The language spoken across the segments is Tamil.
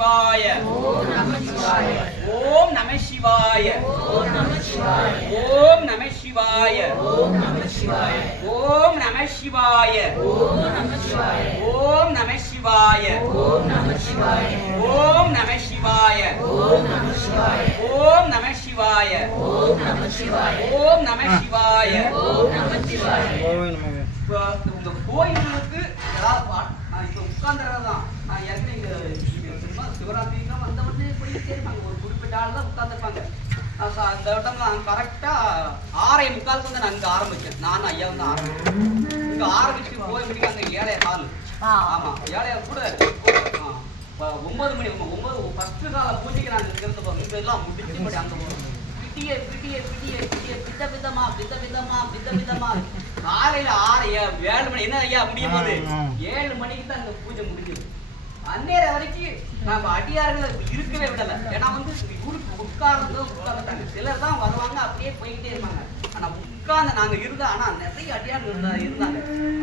சிவாய ஓம் நம சிவாய ஓம் நம சிவாய ஓம் நம சிவாய ஓம் நம சிவாய ஓம் நம சிவாய ஓம் நம சிவாய ஓம் நம சிவாய ஓம் நம சிவாய ஓம் நம சிவாய ஓம் நம சிவாய ஓம் நம சிவாய ஓம் நம சிவாய ஓம் நம சிவாய ஓம் நம சிவாய ஓம் நம சிவாய உங்க கோயிலுக்கு ஏதாவது நான் இப்ப உட்கார்ந்துறதுதான் நான் ஏற்கனவே சிவராத்திரிக்கு வந்த உடனே போயிட்டே இருப்பாங்க ஒரு குறிப்பிட்ட ஆள் தான் உட்கார்ந்துருப்பாங்க அந்த இடத்துல நான் கரெக்டா 6:45 வந்து நான் இங்க ஆரம்பிச்சேன் நான் ஐயா வந்து ஆரம்பிச்சேன் இங்க ஆரம்பிச்சு போய் முடிக்க அந்த 7 ஹால் ஆமா 7 கூட 9 மணி 9 ஃபர்ஸ்ட் கால பூஜைக்கு நான் இங்க இருந்து போறோம் இதெல்லாம் முடிச்சு படி அங்க போறோம் பிடியே விதவிதமா காலையில 7 மணி என்ன ஐயா முடியும் போது 7 மணிக்கு தான் இந்த பூஜை முடிஞ்சது அந்நேரம் வரைக்கும் நம்ம அடியார்களை இருக்கவே விடல ஏன்னா வந்து ஊருக்கு உட்கார்ந்துட்டாங்க சிலர் தான் வருவாங்க அப்படியே போய்கிட்டே இருப்பாங்க ஆனா உட்கார்ந்து நாங்க இருந்தா ஆனா நிறைய அடியார் இருந்தாங்க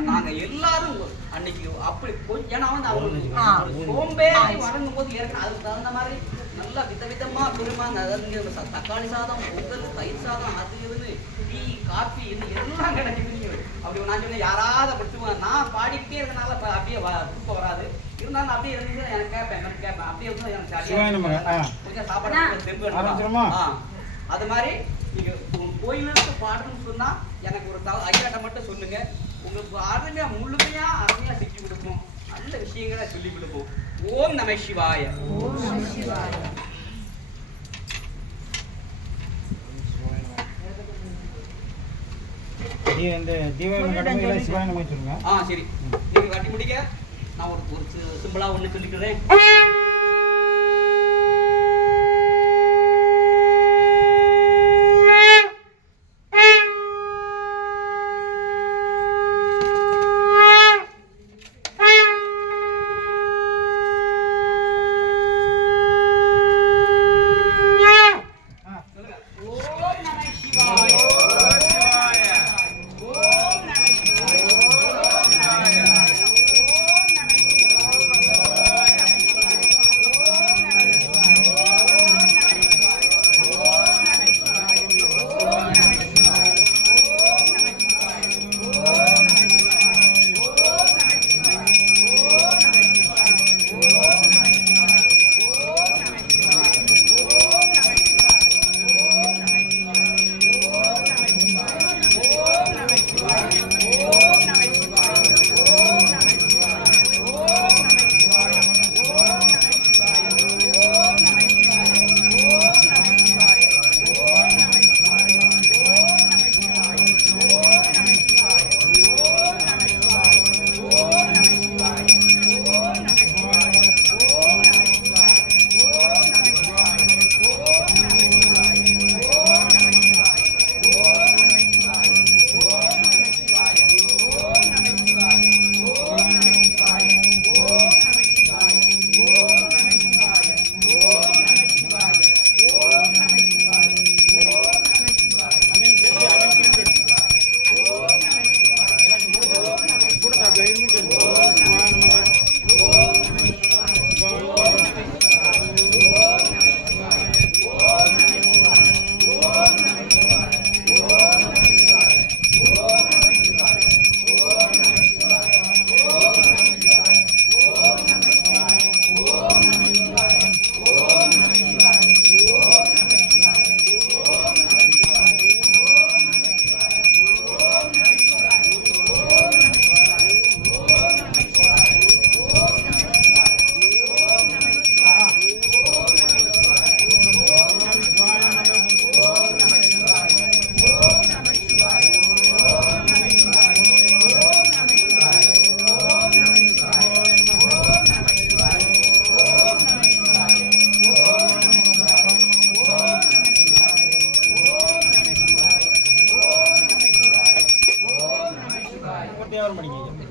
நாங்க எல்லாரும் அன்னைக்கு அப்படி ஏன்னா வந்து அவங்க சோம்பேறி வணங்கும் போது ஏற்கனவே அதுக்கு தகுந்த மாதிரி நல்லா விதவிதமா பெருமாங்க அதாவது தக்காளி சாதம் பொங்கல் தயிர் சாதம் அது இதுன்னு டீ காஃபி இது எல்லாம் கிடைக்குது அப்படி நான் சொன்னேன் யாராவது அப்படி நான் பாடிக்கிட்டே இருக்கனால அப்படியே தூக்கம் வராது இருந்தாலும் அப்படியே இருந்துச்சு எனக்கு கேட்பேன் அப்படியே இருந்தா எனக்கு கொஞ்சம் சாப்பாடு தெம்பு அது மாதிரி நீங்க கோயிலுக்கு பாடணும்னு சொன்னா எனக்கு ஒரு ஐயாட்ட மட்டும் சொல்லுங்க உங்களுக்கு அருமையா முழுமையா அருமையா செஞ்சு கொடுப்போம் நல்ல விஷயங்களை சொல்லி கொடுப்போம் ஓம் நம சிவாய ஓம் நம சிவாய சரி நீங்க கட்டி முடிக்க நான் ஒரு சிம்பிளா ஒண்ணு சொல்லிக்கிறேன்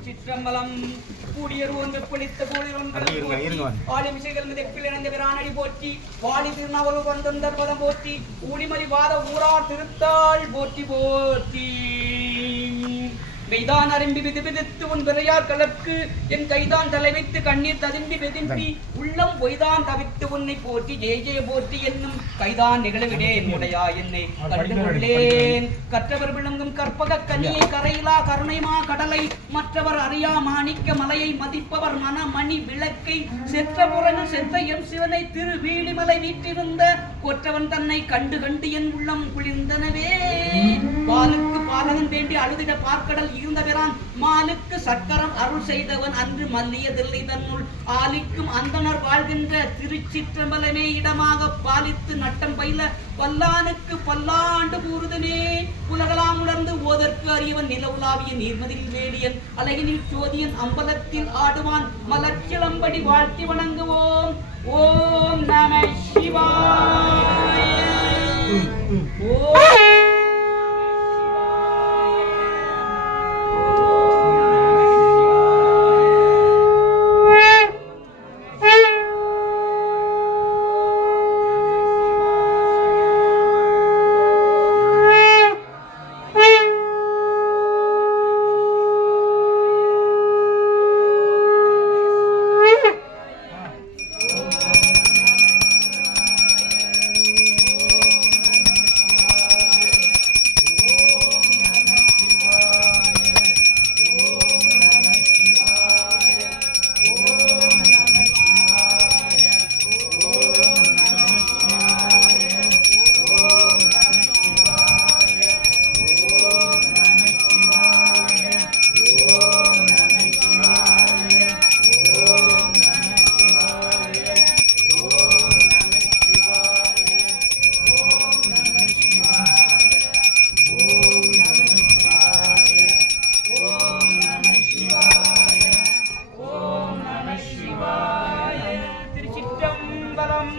சிற்றம்பலம் கூடியருவன் வெப்பளித்த கோளிரொன் ஆலிமிசைகள் தெப்பிலிறந்த பிரானடி போற்றி வாலி திருநாவல் வந்தந்தர் பதம் போற்றி ஊழிமலி வாத ஊரார் திருத்தாள் போற்றி போற்றி மெய்தான் அரும்பி விதிவிதித்து உன் விரையார் கலர்க்கு என் கைதான் தலை வைத்து கண்ணீர் ததும்பி வெதும்பி உள்ளம் பொய்தான் தவித்து உன்னை போற்றி ஜெய ஜெய போற்றி என்னும் கைதான் நிகழவிடேன் உடையா என்னை கண்டுகொள்ளேன் கற்றவர் விளங்கும் கற்பக கனியை கரையிலா கருணைமா கடலை மற்றவர் அறியா மாணிக்க மலையை மதிப்பவர் மணமணி விளக்கை செற்ற புறகு சென்ற எம் சிவனை திரு வீழிமலை வீற்றிருந்த கொற்றவன் தன்னை கண்டு கண்டு என் உள்ளம் குளிர்ந்தனவே பாலுக்கு பாலகன் வேண்டி அழுதிட பார்க்கடல் இருந்தவரான் மாலுக்கு சக்கரம் அருள் செய்தவன் அன்று மல்லியதில்லை தன்னுள் ஆலிக்கும் அந்தனர் வாழ்கின்ற திருச்சிற்றம்பலமே இடமாக பாலித்து நட்டம் பயில பல்லானுக்கு பல்லாண்டு கூறுதனே உலகலாம் உணர்ந்து ஓதற்கு அறியவன் நிலவுலாவிய நீர்மதில் வேலியன் அழகினில் சோதியன் அம்பலத்தில் ஆடுவான் மலர்ச்சிலம்படி வாழ்த்தி வணங்குவோம். ஓம் நம சிவாய. ஓம் திருச்சிற்றம்பலம்